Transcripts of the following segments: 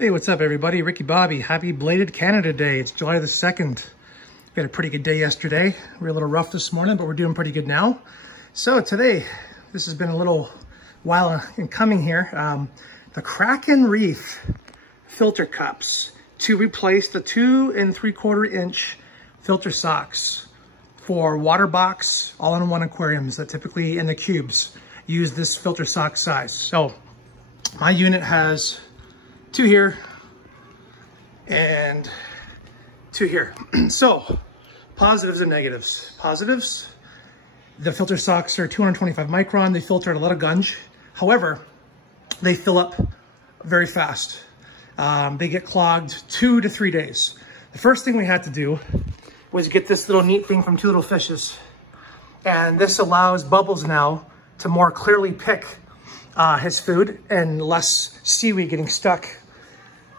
Hey, what's up everybody? Ricky Bobby. Happy belated Canada Day. It's July the 2nd. We had a pretty good day yesterday. We were a little rough this morning, but we're doing pretty good now. So today, this has been a little while in coming here. The Kraken Reef filter cups to replace the 2 3/4 inch filter socks for Waterbox all-in-one aquariums that typically in the cubes use this filter sock size. So my unit has 2 here and 2 here. So positives and negatives. Positives, the filter socks are 225 micron. They filter out a lot of gunge. However, they fill up very fast. They get clogged 2 to 3 days. The first thing we had to do was get this little neat thing from Two Little Fishes. And this allows Bubbles now to more clearly pick his food and less seaweed getting stuck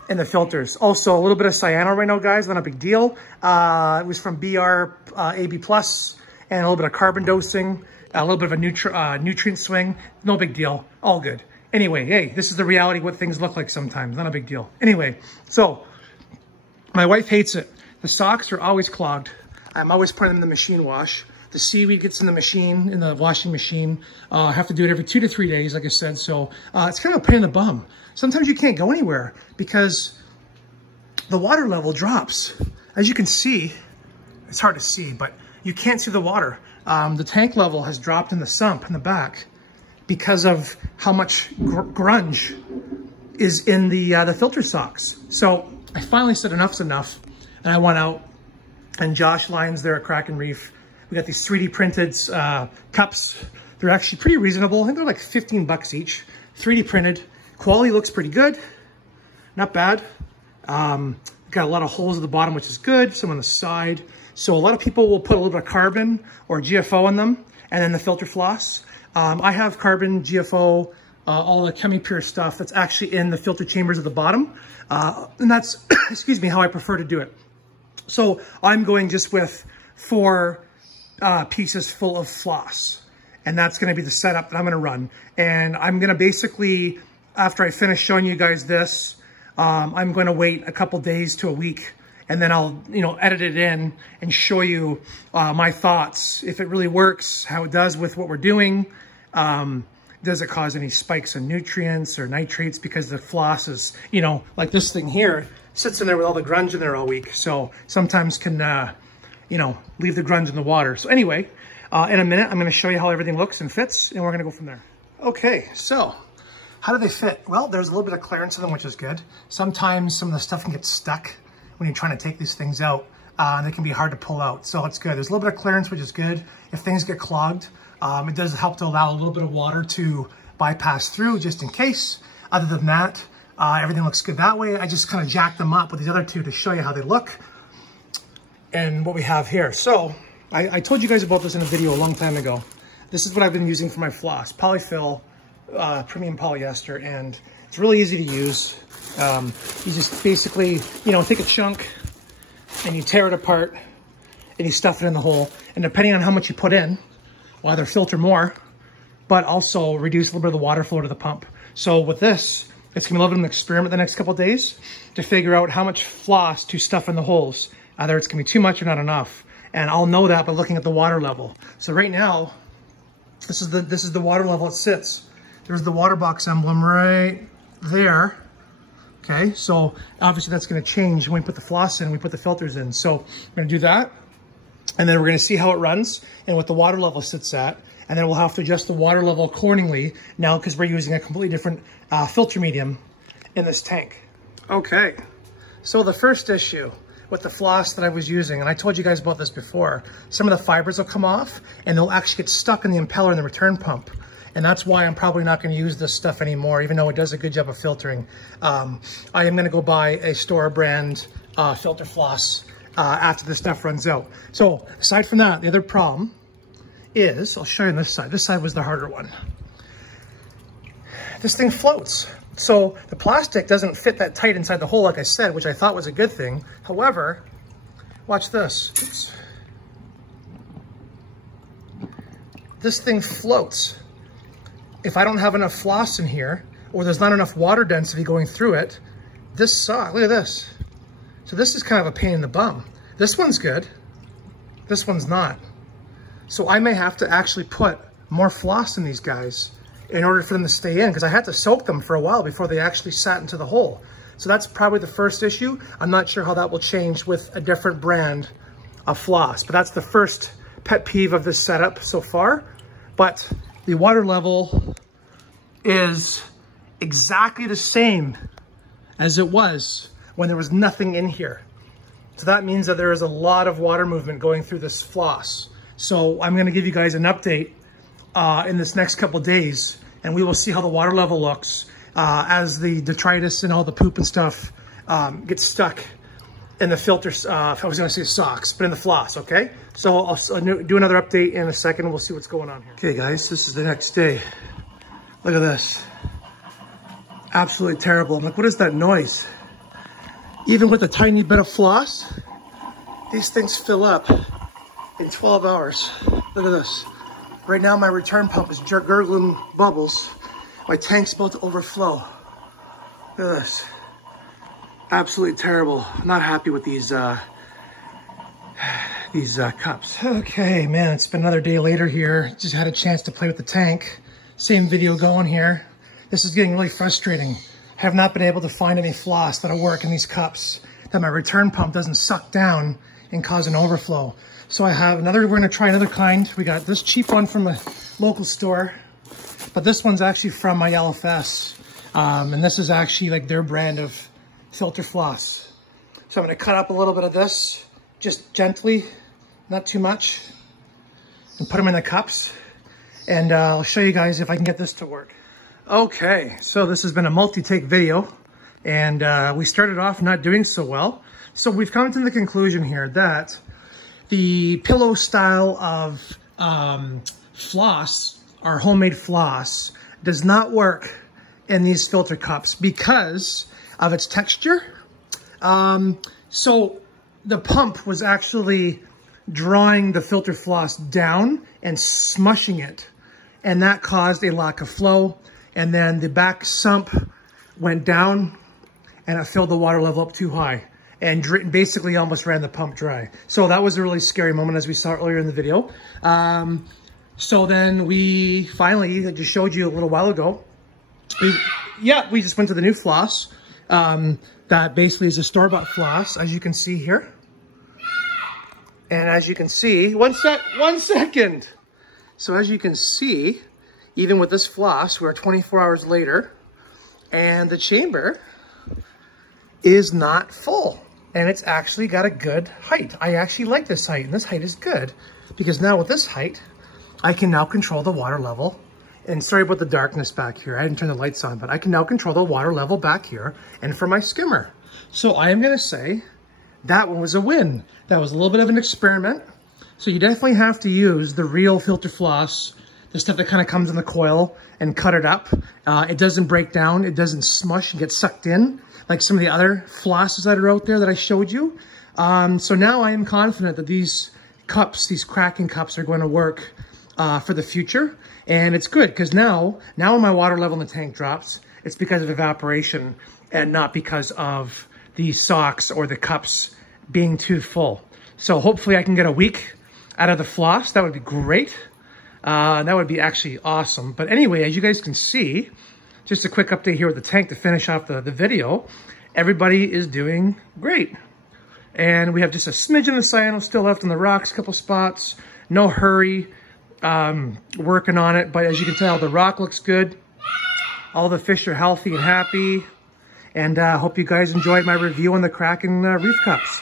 in the filters. Also, a little bit of cyano right now, guys, not a big deal. It was from BR AB Plus, and a little bit of carbon dosing, a little bit of a nutrient swing. No big deal, all good. Anyway, hey, this is the reality of what things look like sometimes, not a big deal. Anyway, so my wife hates it. The socks are always clogged. I'm always putting them in the machine wash. The seaweed gets in the machine, in the washing machine. I have to do it every 2 to 3 days, like I said. So it's kind of a pain in the bum. Sometimes you can't go anywhere because the water level drops. As you can see, it's hard to see, but you can't see the water. The tank level has dropped in the sump in the back because of how much grunge is in the filter socks. So I finally said enough's enough, and I went out, and Josh Lyons there at Kraken Reef, we got these 3D printed cups. They're actually pretty reasonable. I think they're like 15 bucks each. 3D printed. Quality looks pretty good. Not bad. Got a lot of holes at the bottom, which is good. Some on the side. So a lot of people will put a little bit of carbon or GFO on them, and then the filter floss. I have carbon, GFO, all the ChemiPure stuff that's actually in the filter chambers at the bottom. And that's, excuse me, how I prefer to do it. So I'm going just with 4 pieces full of floss. And that's going to be the setup that I'm going to run. And I'm going to basically, after I finish showing you guys this, I'm going to wait a couple days to a week, and then I'll, edit it in and show you my thoughts. If it really works, how it does with what we're doing. Does it cause any spikes in nutrients or nitrates? Because the floss is, like this thing here, sits in there with all the grunge in there all week. So sometimes can, leave the grunge in the water. So anyway, in a minute, I'm going to show you how everything looks and fits, and we're going to go from there. Okay, so how do they fit? Well, there's a little bit of clearance in them, which is good. Sometimes some of the stuff can get stuck when you're trying to take these things out. And they can be hard to pull out, so it's good. There's a little bit of clearance, which is good. If things get clogged, it does help to allow a little bit of water to bypass through just in case. Other than that, everything looks good that way. I just kind of jacked them up with these other 2 to show you how they look and what we have here. So I told you guys about this in a video a long time ago. This is what I've been using for my floss, polyfill, premium polyester, and it's really easy to use. You just basically, take a chunk and you tear it apart and you stuff it in the hole. And depending on how much you put in, will either filter more, but also reduce a little bit of the water flow to the pump. So with this, it's gonna be a little bit of an experiment the next couple of days to figure out how much floss to stuff in the holes. Either it's gonna be too much or not enough. And I'll know that by looking at the water level. So right now, this is the water level it sits. There's the Waterbox emblem right there. Okay, so obviously that's gonna change when we put the floss in, we put the filters in. So we're gonna do that, and then we're gonna see how it runs and what the water level sits at. And then we'll have to adjust the water level accordingly now because we're using a completely different filter medium in this tank. Okay, so the first issue with the floss that I was using, and I told you guys about this before, some of the fibers will come off and they'll actually get stuck in the impeller in the return pump. And that's why I'm probably not going to use this stuff anymore, even though it does a good job of filtering. I am going to go buy a store brand filter floss after this stuff runs out. So aside from that, the other problem is, I'll show you on this side. This side was the harder one. This thing floats. So the plastic doesn't fit that tight inside the hole, like I said, which I thought was a good thing. However, watch this. Oops. This thing floats. If I don't have enough floss in here, or there's not enough water density going through it, this sock, look at this. So this is kind of a pain in the bum. This one's good. This one's not. So I may have to actually put more floss in these guys in order for them to stay in, because I had to soak them for a while before they actually sat into the hole. So that's probably the first issue. I'm not sure how that will change with a different brand of floss, but that's the first pet peeve of this setup so far. But the water level is exactly the same as it was when there was nothing in here. So that means that there is a lot of water movement going through this floss. So I'm gonna give you guys an update in this next couple days, and we will see how the water level looks as the detritus and all the poop and stuff gets stuck in the filters. I was gonna say socks, but in the floss, okay? So I'll do another update in a second. We'll see what's going on here. Okay guys, this is the next day. Look at this. Absolutely terrible. I'm like, what is that noise? Even with a tiny bit of floss, these things fill up in 12 hours. Look at this. Right now my return pump is gurgling bubbles. My tank's about to overflow. Look at this. Absolutely terrible. I'm not happy with these cups. Okay, man, it's been another day later here. Just had a chance to play with the tank. Same video going here. This is getting really frustrating. Have not been able to find any floss that'll work in these cups, that my return pump doesn't suck down and cause an overflow. So I have another, we're gonna try another kind. We got this cheap one from a local store, but this one's actually from my LFS. And this is actually like their brand of filter floss. So I'm gonna cut up a little bit of this, just gently, not too much, and put them in the cups. And I'll show you guys if I can get this to work. Okay, so this has been a multi-take video, and we started off not doing so well. So we've come to the conclusion here that the pillow style of floss, our homemade floss, does not work in these filter cups because of its texture. So the pump was actually drawing the filter floss down and smushing it, and that caused a lack of flow. And then the back sump went down and it filled the water level up too high and basically almost ran the pump dry. So that was a really scary moment, as we saw earlier in the video. So then we finally, I just showed you a little while ago, we just went to the new floss. That basically is a store-bought floss, as you can see here. And as you can see, one second. So as you can see, even with this floss, we're 24 hours later, and the chamber is not full. And it's actually got a good height. I actually like this height, and this height is good, because now with this height, I can now control the water level. And sorry about the darkness back here. I didn't turn the lights on, but I can now control the water level back here and for my skimmer. So I am gonna say that one was a win. That was a little bit of an experiment. So you definitely have to use the real filter floss, the stuff that kind of comes in the coil, and cut it up. It doesn't break down. It doesn't smush and get sucked in like some of the other flosses that are out there that I showed you. So now I am confident that these cups, these cracking cups, are going to work for the future. And it's good because now when my water level in the tank drops, it's because of evaporation and not because of the socks or the cups being too full. So hopefully I can get a week out of the floss. That would be great. That would be actually awesome. But anyway, as you guys can see, just a quick update here with the tank to finish off the video. Everybody is doing great. And we have just a smidgen of cyano still left on the rocks, a couple spots. No hurry, working on it. But as you can tell, the rock looks good. All the fish are healthy and happy. And I hope you guys enjoyed my review on the Kraken reef cups.